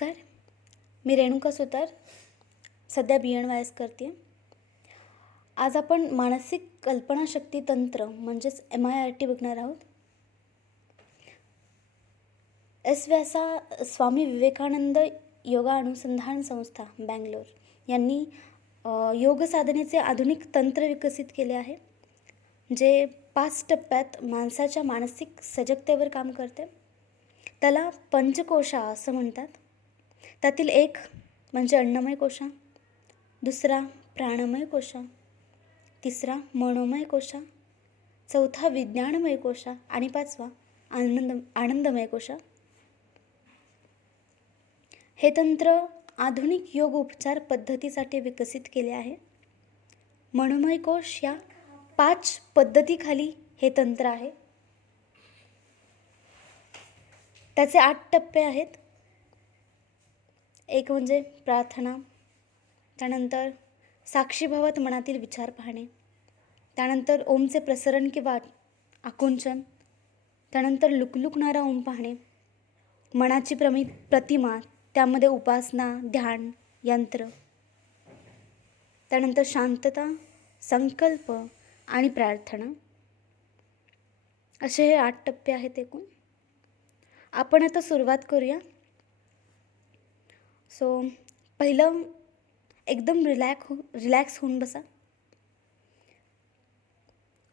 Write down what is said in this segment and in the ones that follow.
नमस्कार. मी रेणुका सुतार, सध्या BNYS करते आहे. आज आपण मानसिक कल्पनाशक्ती तंत्र म्हणजेच MIRT बघणार आहोत. व्यासा स्वामी विवेकानंद योगा अनुसंधान संस्था बँगलोर यांनी योग साधनेचे आधुनिक तंत्र विकसित केले आहे, जे 5 टप्प्यात माणसाच्या मानसिक सजगतेवर काम करते. त्याला पंचकोशा असं म्हणतात. त्यातील एक म्हणजे अन्नमय कोशा, दुसरा प्राणमय कोशा, तिसरा मनोमय कोशा, चौथा विज्ञानमय कोशा आणि पाचवा आनंदमय कोशा. हे तंत्र आधुनिक योग उपचार पद्धतीसाठी विकसित केले आहे. मनोमय कोश या 5 पद्धतीखाली हे तंत्र आहे. त्याचे 8 टप्पे आहेत. एक म्हणजे प्रार्थना, त्यानंतर साक्षीभावात मनातील विचार पाहणे, त्यानंतर ओमचे प्रसरण किंवा आकुंचन, त्यानंतर लुकलुकणारा ओम पाहणे, मनाची प्रतिमा, त्यामध्ये उपासना, ध्यान, यंत्र, त्यानंतर शांतता, संकल्प आणि प्रार्थना. असे हे 8 टप्पे आहेत एकूण. आपण आता सुरुवात करूया. पहिलं एकदम रिलॅक्स होऊन बसा.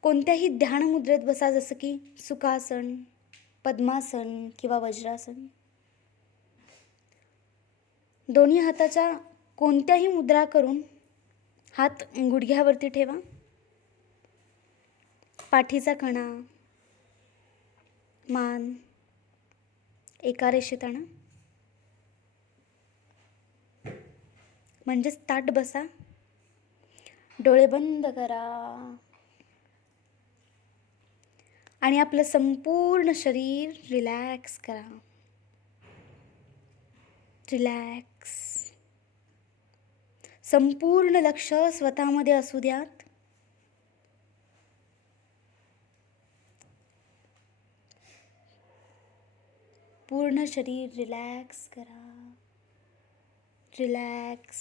कोणत्याही ध्यान मुद्रेत बसा, जसं की सुखासन, पद्मासन किंवा वज्रासन. दोन्ही हाताच्या कोणत्याही मुद्रा करून हात गुडघ्यावरती ठेवा. पाठीचा कणा, मान एका रेषेत आणा, म्हणजेच ताठ बसा. डोळे बंद करा आणि आपलं संपूर्ण शरीर रिलॅक्स करा. रिलॅक्स. संपूर्ण लक्ष स्वतःमध्ये असू द्यात. पूर्ण शरीर रिलॅक्स करा. रिलॅक्स.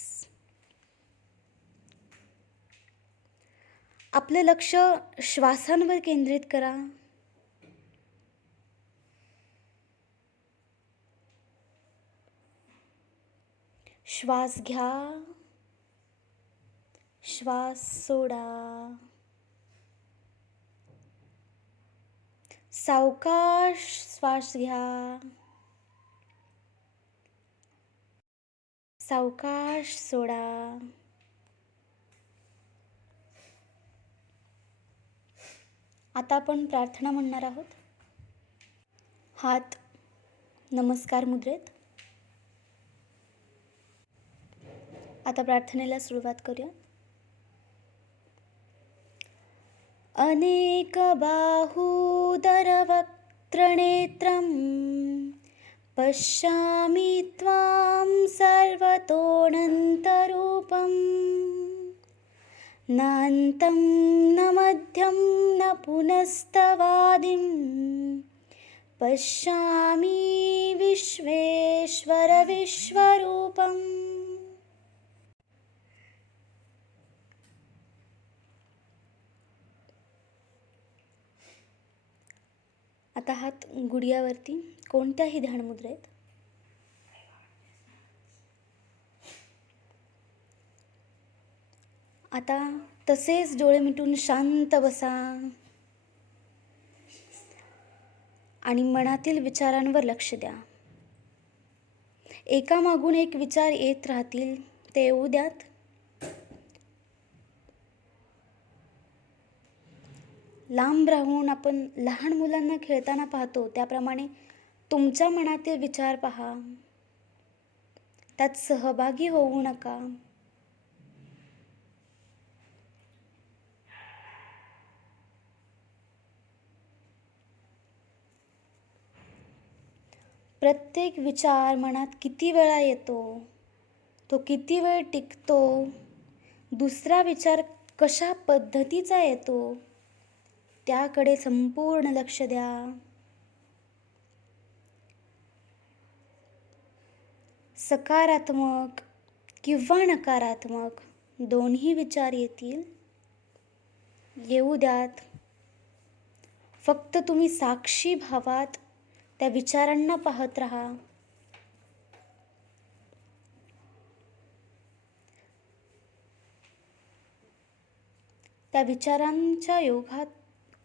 आपलं लक्ष श्वासांवर केंद्रित करा. श्वास घ्या, श्वास सोडा. सावकाश श्वास घ्या, सावकाश सोडा. आता आपण प्रार्थना म्हणणार आहोत. हात नमस्कार मुद्रेत. आता प्रार्थनेला सुरुवात करूया. अनेक बाहूदरवक्त्रनेत्रं पश्यामि त्वां सर्वतोऽनन्तरूपं. नान्तं न मध्यं न पुनस्तवादिं पश्यामि विश्वेश्वर विश्वरूपम्. आता हात गुडघ्यावरती कोणत्याही ध्यानमुद्रेत. आता तसेच डोळे मिटून शांत बसा आणि मनातील विचारांवर लक्ष द्या. एकामागून एक विचार येत राहतील, ते येऊ द्यात. लांब राहून आपण लहान मुलांना खेळताना पाहतो, त्याप्रमाणे तुमच्या मनातील विचार पहा. त्यात सहभागी होऊ नका. प्रत्येक विचार मनात किती वेळा येतो, तो किती वेळ टिकतो, दुसरा विचार कशा पद्धतीचा येतो, त्याकडे संपूर्ण लक्ष द्या. सकारात्मक किंवा नकारात्मक दोन्ही विचार येतील, येऊ द्यात. फक्त तुम्ही साक्षी भावात त्या विचारांना पाहत राहा. त्या विचारांच्या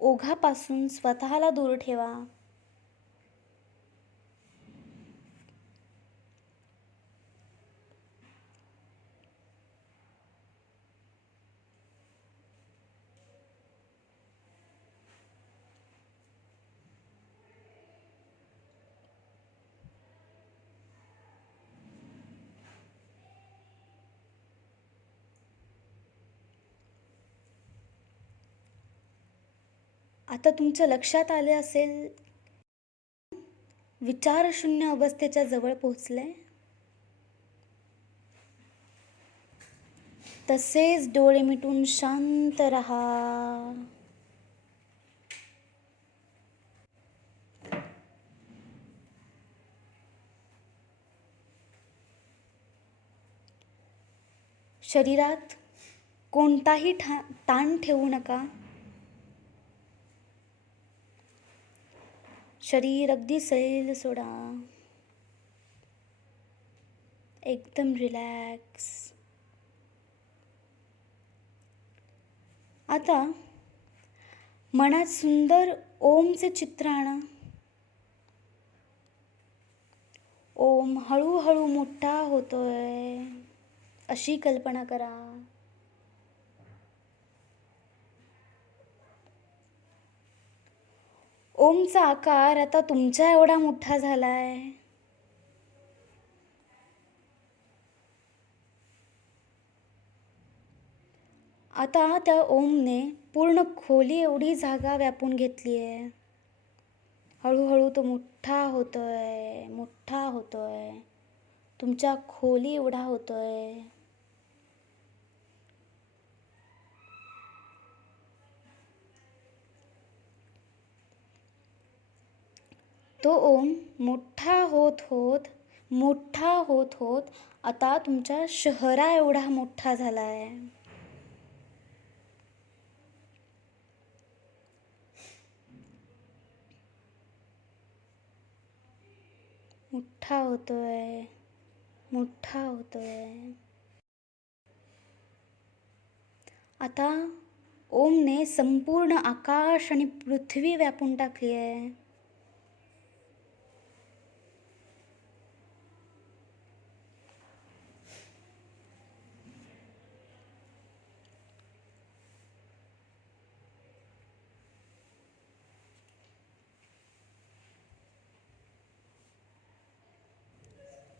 ओघापासून स्वतःला दूर ठेवा. आता तुमच्या लक्षात आले असेल, विचारशून्य अवस्थेच्या जवळ पोहोचले. तसेच डोळे मिटून शांत रहा. शरीरात कोणताही ताण ठेवू नका. शरीर अगदी सैल सोडा. एकदम रिलॅक्स. आता मनात सुंदर ओमचे चित्र आणा. ओम हळूहळू मोठा होतोय अशी कल्पना करा. ओमचा आकार आता तुमच्या एवढा मोठा झालाय. आता त्या ओमने पूर्ण खोली एवढी जागा व्यापून घेतली आहे. हळूहळू तो मोठा होतोय, मोठा होतोय, तुमच्या खोली एवढा होतोय. तो ओम मोठा होत होत, मोठा होत होत आता तुमच्या शहरा एवढा मोठा झालाय. मोठा होतोय, मोठा होतोय. आता ओमने संपूर्ण आकाश आणि पृथ्वी व्यापून टाकली आहे.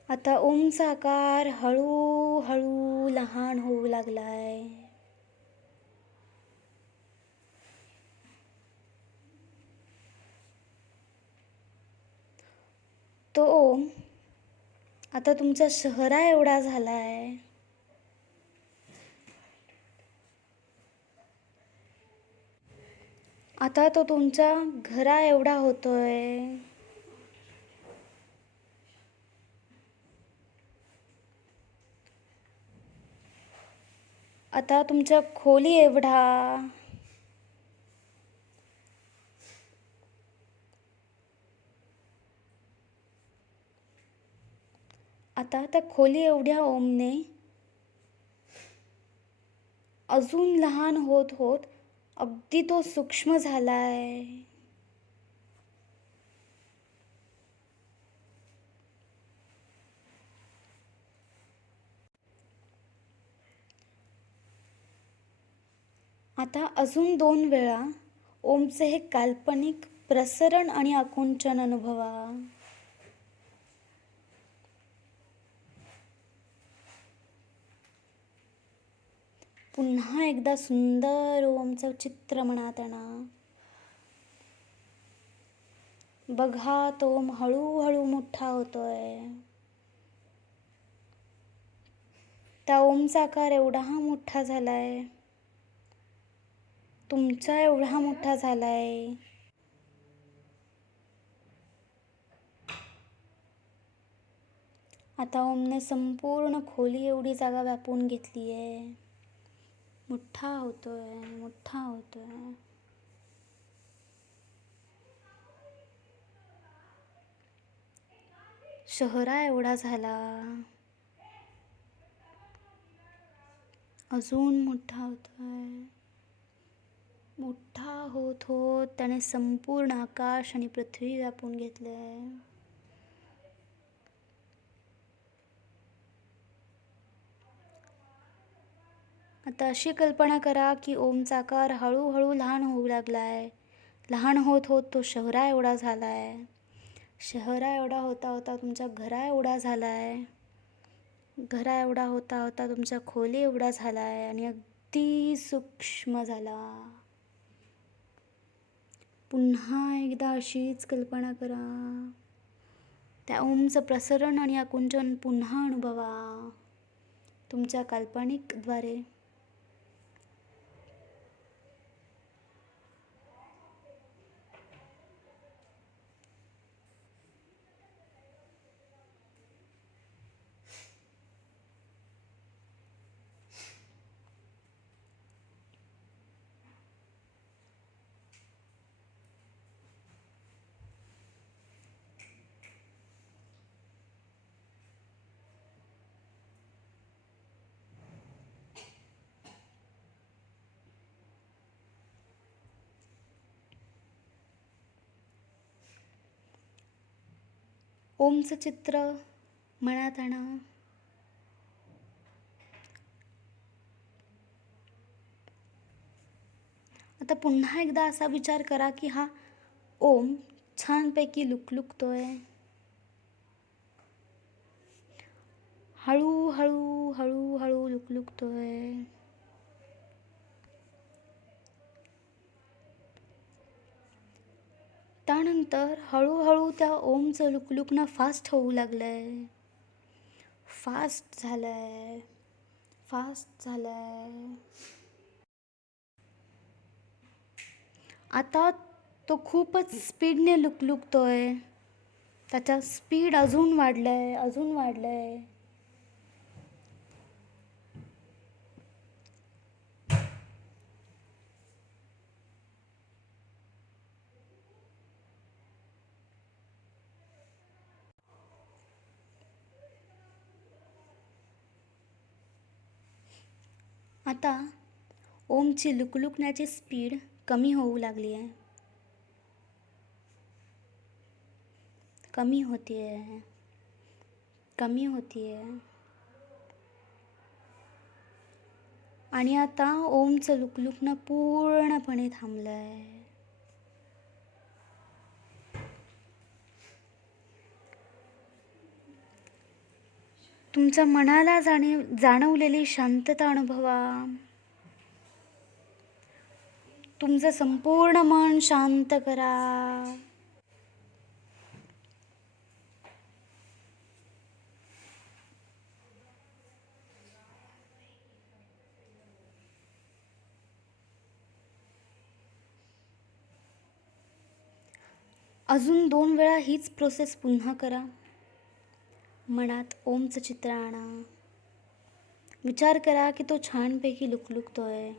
आता ओमचा आकार हळूहळू लहान होऊ लागलाय. तो ओम आता तुमच्या शहरा एवढा झालाय. आता तो तुमच्या घरा एवढा होतोय. आता तुमच्या खोली एवढा. आता त्या खोली एवढ्या ओमने अजून लहान होत होत अगदी तो सूक्ष्म झालाय. आता अजून 2 वेळा ओमचे हे काल्पनिक प्रसरण आणि आकुंचन अनुभवा. पुन्हा एकदा सुंदर ओमचं चित्र मनात आणा. बघा तो ओम हळूहळू मोठा होतोय. त्या ओमचा आकार एवढा मोठा झालाय, तुमचा एवढा मोठा झालाय. आता ओमने संपूर्ण खोली एवढी जागा व्यापून घेतली आहे. मोठा होतोय, मोठा होतोय. शहरा एवढा झाला. अजून मोठा होतोय. मोठा होत होत त्याने संपूर्ण आकाश आणि पृथ्वी व्यापून घेतलंय. आता अशी कल्पना करा की ओमचा आकार हळूहळू लहान होऊ लागलाय. लहान होत होत तो शहरा एवढा झालाय. शहरा एवढा होता होता तुमच्या घरा एवढा झालाय. घरा एवढा होता होता तुमच्या खोली एवढा झालाय आणि अगदी सूक्ष्म झाला. पुन्हा एकदा अशीच कल्पना करा. त्या ओमचं प्रसरण आणि आकुंचन पुन्हा अनुभवा तुमच्या काल्पनिकद्वारे. ओमचं चित्र मनात आणा. आता पुन्हा एकदा असा विचार करा की हा ओम छानपैकी लुकलुकतोय. हळूहळू हळूहळू लुकलुकतोय. त्यानंतर हळूहळू त्या ओमचं लुकलुकणं फास्ट होऊ लागलंय. फास्ट झालंय. फास्ट झालंय. आता तो खूपच स्पीडने लुकलुकतोय. त्याचा स्पीड अजून वाढलंय, अजून वाढलंय. आता ओमची लुकलुकण्याची स्पीड कमी होऊ लागली आहे. कमी होतीये. कमी होतीये. आणि आता ओमचं लुकलुकणं पूर्णपणे थांबलंय. तुमच्या मनाला जाणवलेली शांतता अनुभवा. तुमचं संपूर्ण मन शांत करा. अजून 2 वेळा हीच प्रोसेस पुन्हा करा. मनात ओमचं चित्र आणा. विचार करा की तो छानपैकी लुकलुकतोय.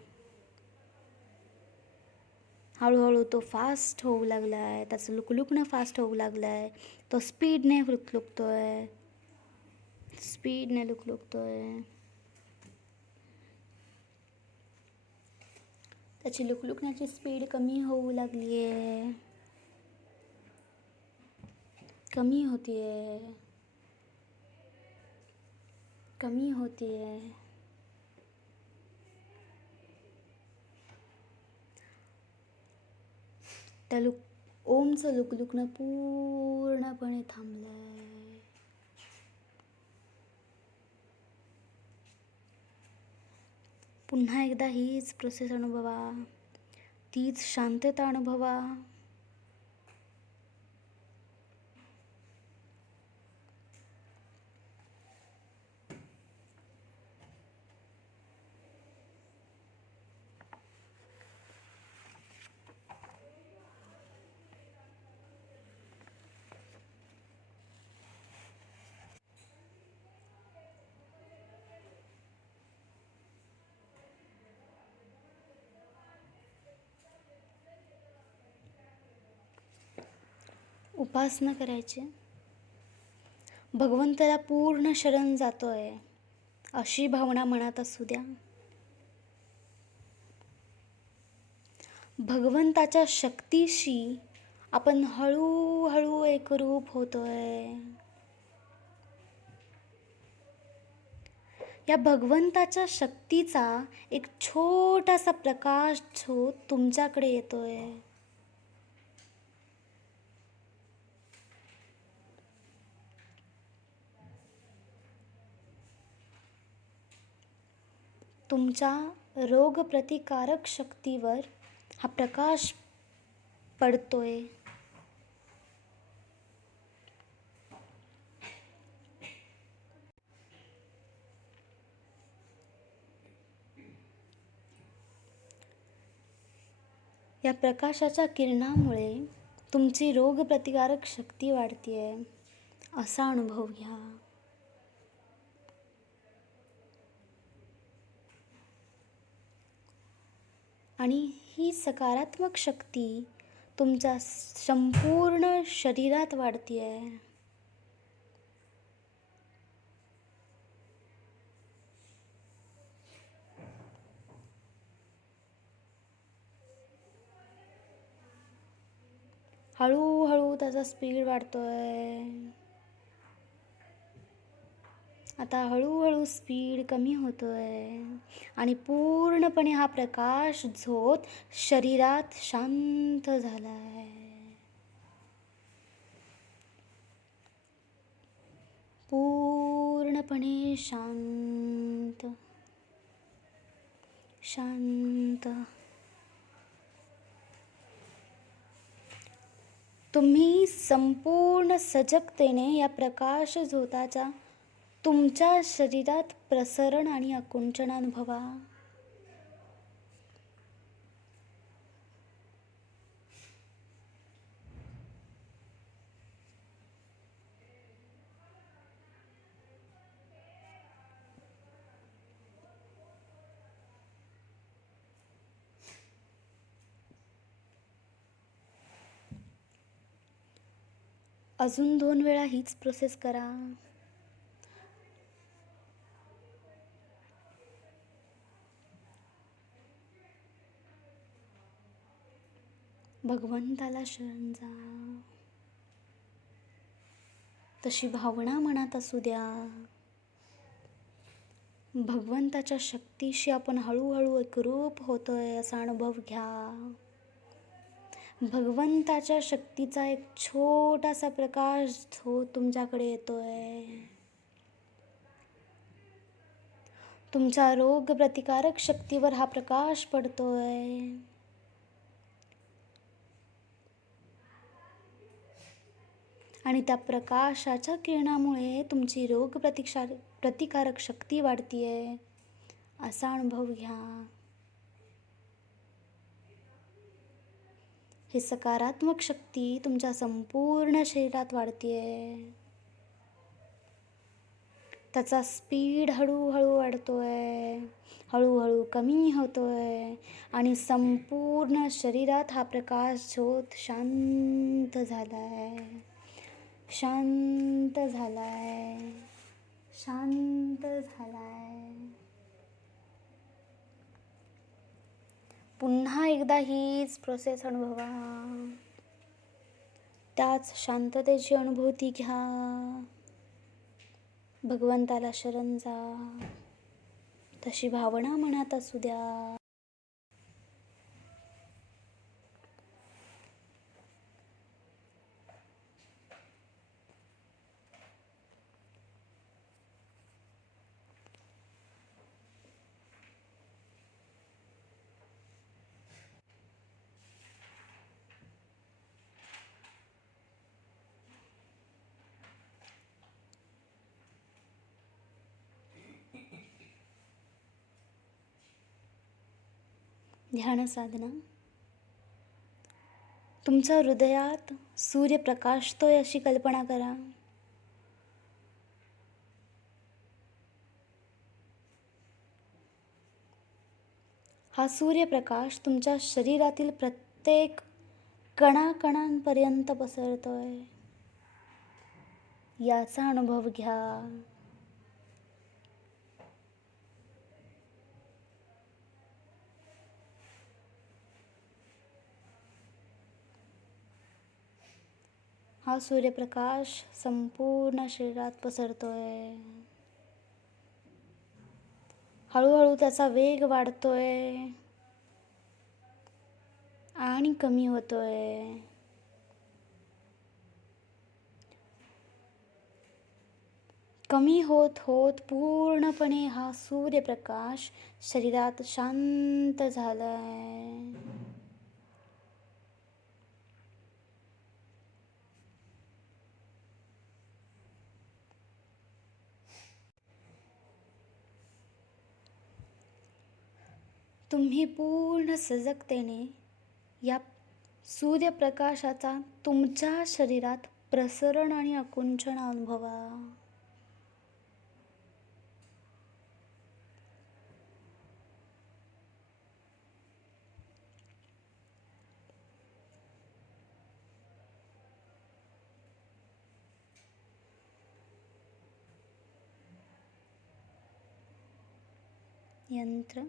हळूहळू तो फास्ट होऊ लागलाय. त्याचं लुकलुकणं फास्ट होऊ लागलंय. तो स्पीडने लुकलुकतोय. स्पीडने लुकलुकतोय. त्याची लुकलुकण्याची स्पीड कमी होऊ लागली आहे. कमी होतीये. कमी होतीये. त्या ओमचं लुकलुकणं पूर्णपणे थांबलंय. पुन्हा एकदा हीच प्रोसेस अनुभवा. तीच शांतता अनुभवा. उपासना करायची, भगवंताला पूर्ण शरण जातोय अशी भावना मनात असू द्या. भगवंताच्या शक्तीशी आपण हळूहळू एकरूप होतोय. या भगवंताच्या शक्तीचा एक छोटासा प्रकाश झोत तुमच्याकडे येतोय. तुमच्या रोगप्रतिकारक शक्तीवर हा प्रकाश पडतोय. या प्रकाशाच्या किरणामुळे तुमची रोगप्रतिकारक शक्ती वाढतीये असा अनुभव घ्या. आणि ही सकारात्मक शक्ती तुमच्या संपूर्ण शरीरात वाढतीये. हळूहळू त्याचा स्पीड वाढतोय. आता हळूहळू स्पीड कमी होतोय आणि पूर्णपणे हा प्रकाश झोत शरीरात शांत झालाय. पूर्णपणे शांत शांत. तुम्ही संपूर्ण सजगतेने या प्रकाश झोताच्या तुमच्या शरीरात प्रसरण आणि आकुंचन अनुभवा. अजून 2 वेळा हीच प्रोसेस करा. भगवंताला शरण जा. तशी भावना मनात असू द्या. भगवंताच्या शक्तीशी आपण हळूहळू एकरूप होतोय असा अनुभव घ्या. भगवंताच्या शक्तीचा एक छोटासा प्रकाश झोत तुमच्याकडे येतोय. तुमच्या रोगप्रतिकारक शक्तीवर हा प्रकाश पडतोय. आणि त्या प्रकाशाच्या किरणामुळे तुमची रोगप्रतिकारक शक्ती वाढतीये असा अनुभव घ्या. ही सकारात्मक शक्ती तुमच्या संपूर्ण शरीरात वाढतीये. त्याचा स्पीड हळूहळू वाढतोय, हळूहळू कमी होतोय आणि संपूर्ण शरीरात हा प्रकाश झोत शांत झालाय, शांत झालाय, शांत झालाय. पुन्हा एकदा हीच प्रोसेस अनुभवा. त्याच शांततेची अनुभूती घ्या. भगवंताला शरण जा. तशी भावना मनात असू द्या. ध्यान साधना. तुमच्या हृदयात सूर्य प्रकाशतोय अशी कल्पना करा. हा सूर्यप्रकाश तुमच्या शरीरातील प्रत्येक कणाकणांपर्यंत पसरतोय. याचा अनुभव घ्या. हा सूर्यप्रकाश संपूर्ण शरीरात पसरतोय. हळूहळू त्याचा वेग वाढतोय आणि कमी होतोय. कमी होत होत पूर्णपणे हा सूर्यप्रकाश शरीरात शांत झालाय. तुम्ही पूर्ण सजगतेने या सूर्यप्रकाशाचा तुमच्या शरीरात प्रसरण आणि आकुंचन अनुभवा. यंत्र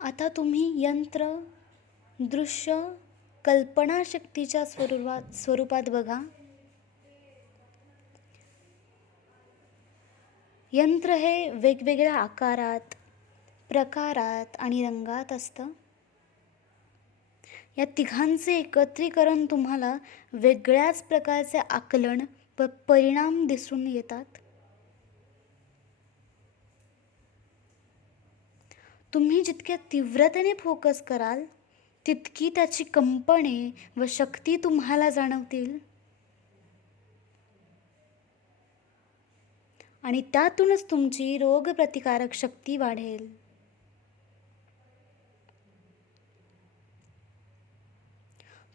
आता तुम्ही यंत्र दृश्य कल्पनाशक्तीच्या स्वरूपात बघा. यंत्र हे वेगवेगळ्या आकारात, प्रकारात आणि रंगात असतं. या तिघांचे एकत्रीकरण तुम्हाला वेगळ्याच प्रकारचे आकलन व परिणाम दिसून येतात. तुम्ही जितक्या तीव्रतेने फोकस कराल तितकी त्याची कंपने व शक्ती तुम्हाला जाणवतील आणि त्यातूनच तुमची रोगप्रतिकारक शक्ती वाढेल.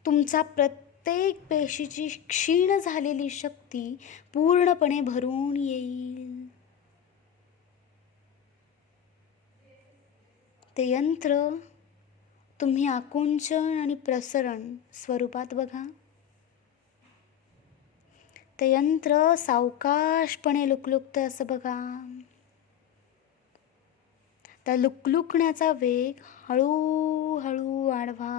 तुमचा प्रत्येक पेशीची क्षीण झालेली शक्ती पूर्णपणे भरून येईल. ते यंत्र तुम्ही आकुंचन आणि प्रसरण स्वरूपात बघा. ते यंत्र सावकाशपणे लुकलुकतं असं बघा. त्या लुकलुकण्याचा वेग हळूहळू वाढवा.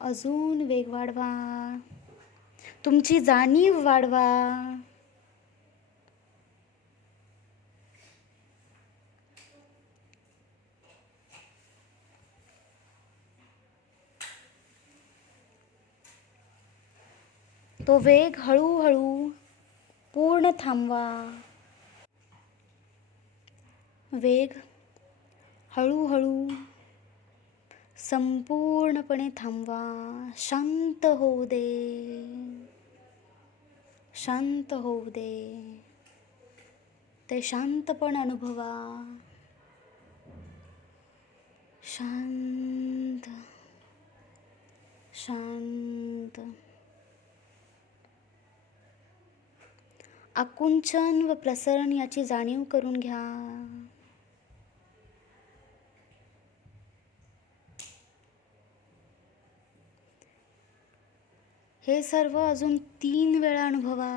अजून वेग वाढवा. तुमची जाणीव वाढवा. तो वेग हळूहळू पूर्ण थांबवा. वेग हळूहळू संपूर्णपणे थांबवा. शांत होऊ दे. शांत होऊ दे. ते शांतपण अनुभवा. शांत शांत. आकुंचन व प्रसरण याची जाणीव करून घ्या. हे सर्व अजून 3 वेळा अनुभवा.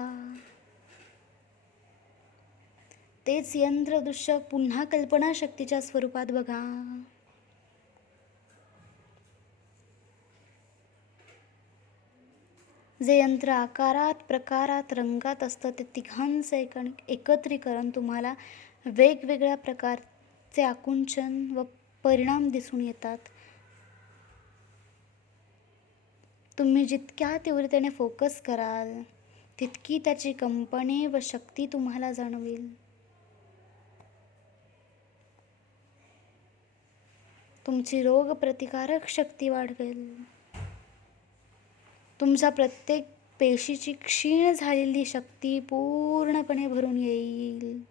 तेच यंत्रदृश्य पुन्हा कल्पनाशक्तीच्या स्वरूपात बघा. जे यंत्र आकारात, प्रकारात, रंगात असतं ते तिघांचे एकत्रीकरण तुम्हाला वेगवेगळ्या प्रकारचे आकुंचन व परिणाम दिसून येतात. तुम्ही जितक्या तीव्रतेने फोकस कराल तितकी त्याची कंपने व शक्ती तुम्हाला जाणवेल. तुमची रोगप्रतिकारक शक्ती वाढवेल. तुमच्या प्रत्येक पेशीची क्षीण झालेली शक्ती पूर्णपणे भरून येईल.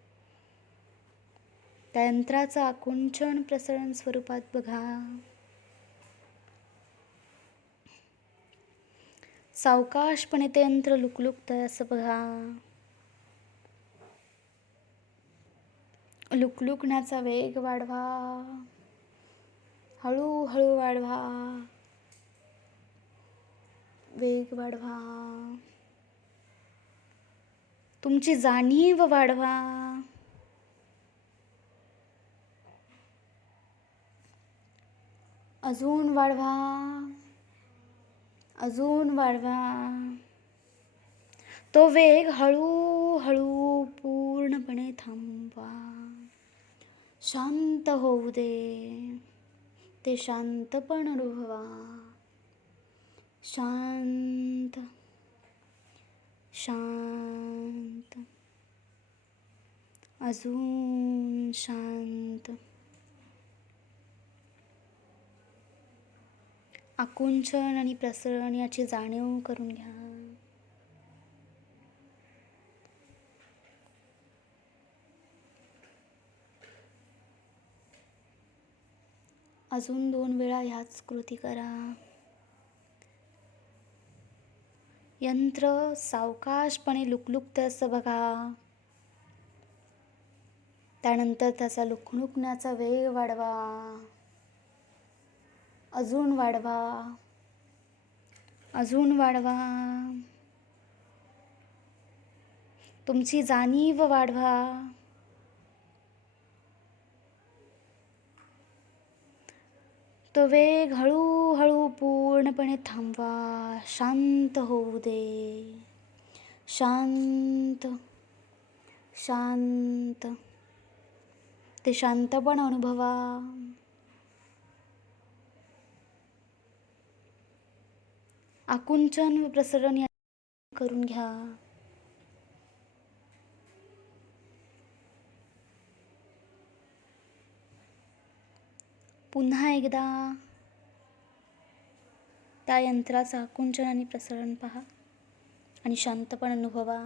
त्या यंत्राचं आकुंचन प्रसरण स्वरूपात बघा. सावकाशपणे ते यंत्र लुकलुकतंय असं बघा. लुकलुकण्याचा वेग वाढवा, हळूहळू वाढवा, वेग वाढवा, तुमची जाणीव वाढवा. अजून वाढवा, अजून वाढवा. तो वेग हळूहळू पूर्णपणे थांबवा. शांत होऊ दे. ते शांतपण अनुभवा. शांत, शांत, अजून शांत. आकुंचन आणि प्रसरण याची जाणीव करून घ्या. अजून 2 वेळा ह्याच कृती करा. यंत्र सावकाशपणे लुकलुकतं असं बघा. त्यानंतर त्याचा लुकलुकण्याचा वेग वाढवा. अजून वाढवा, अजून वाढवा. तुमची जाणीव वाढवा. तो वेग हळूहळू पूर्णपणे थांबवा. शांत होऊ दे. शांत, शांत. ते शांतपण अनुभवा. आकुंचन व प्रसरण या करून घ्या. पुन्हा एकदा त्या यंत्राचं आकुंचन आणि प्रसरण पहा आणि शांतपण अनुभवा.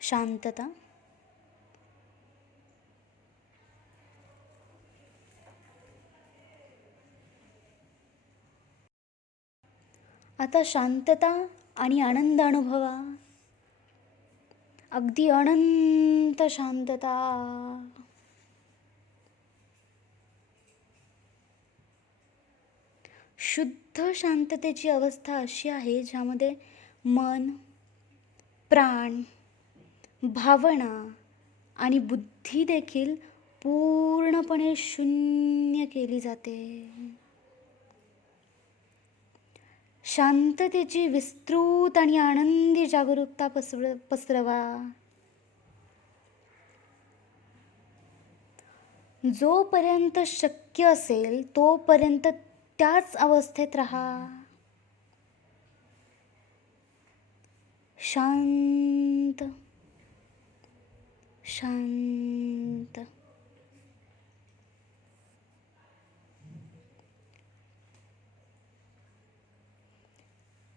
शांतता. आता शांतता आणि आनंद अनुभवा. अगदी अनंत शांतता. शुद्ध शांततेची अवस्था अशी आहे ज्यामध्ये मन, प्राण, भावना आणि बुद्धी देखील पूर्णपणे शून्य केली जाते. शांततेची विस्तृत आणि आनंदी जागरूकता पसरवा. जोपर्यंत शक्य असेल तोपर्यंत त्याच अवस्थेत राहा. शांत, शांत.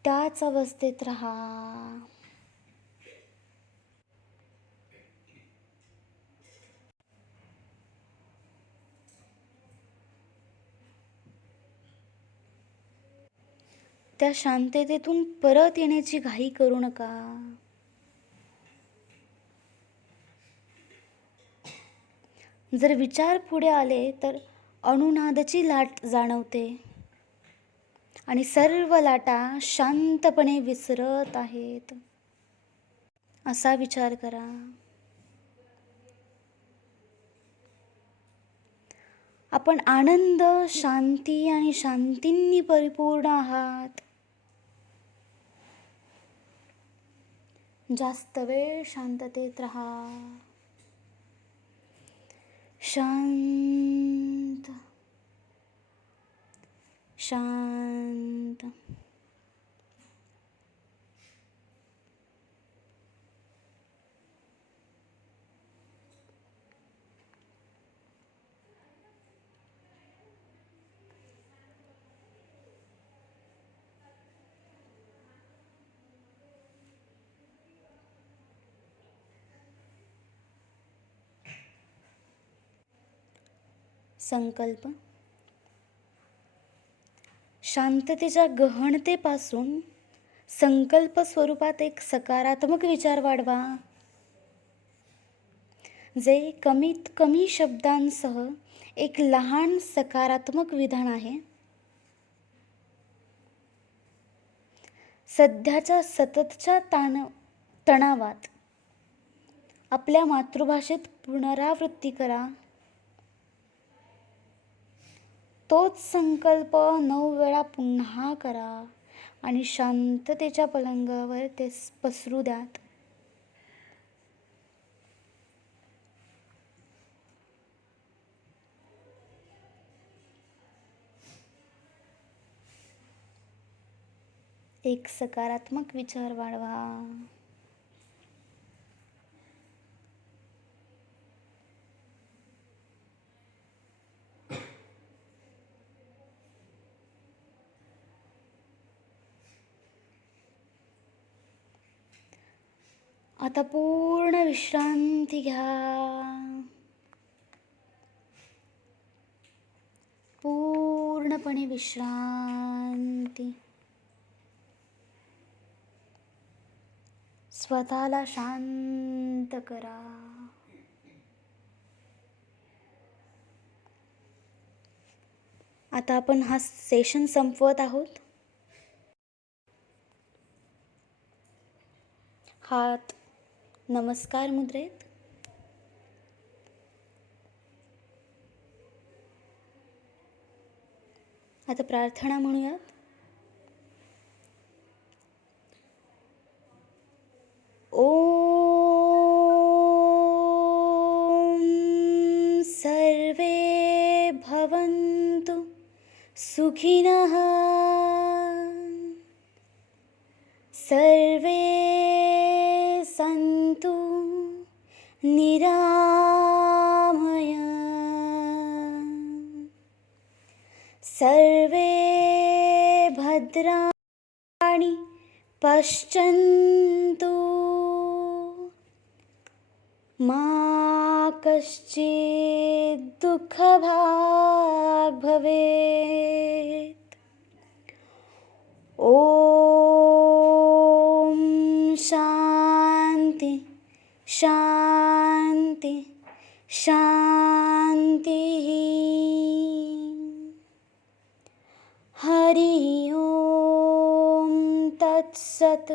त्याच अवस्थेत राहा. त्या शांततेतून परत येण्याची घाई करू नका. जर विचार पुढे आले तर अनुनादाची लाट जाणवते आणि सर्व लाटा शांतपणे विसरत आहेत असा विचार करा. आपण आनंद, शांती आणि शांतींनी परिपूर्ण आहात. जास्त वेळ शांततेत राहा. शांत, शांत. संकल्प. शांततेच्या गहनतेपासून संकल्प स्वरूपात एक सकारात्मक विचार वाढवा, जे कमीत कमी शब्दांसह एक लहान सकारात्मक विधान आहे. सध्याच्या सततच्या तणावात आपल्या मातृभाषेत पुनरावृत्ती करा. तोच संकल्प 9 वेळा पुन्हा करा आणि शांततेच्या पलंगावर ते पसरू द्यात. एक सकारात्मक विचार वाढवा. आता पूर्ण विश्रांती घ्या. पूर्णपणे विश्रांती. स्वतःला शांत करा. आता आपण हा सेशन संपवत आहोत. हात नमस्कार मुद्रेत. आता प्रार्थना म्हणूयात. ओम सर्वे भवन्तु सुखिनः. सर्वे सन्तु निरामय. सर्वे भद्राणि पश्यन्तु. मा कश्चित् दुःखभाग् भवेत्. ओम शांति शांति शांति. हरि ओम तत्सत्.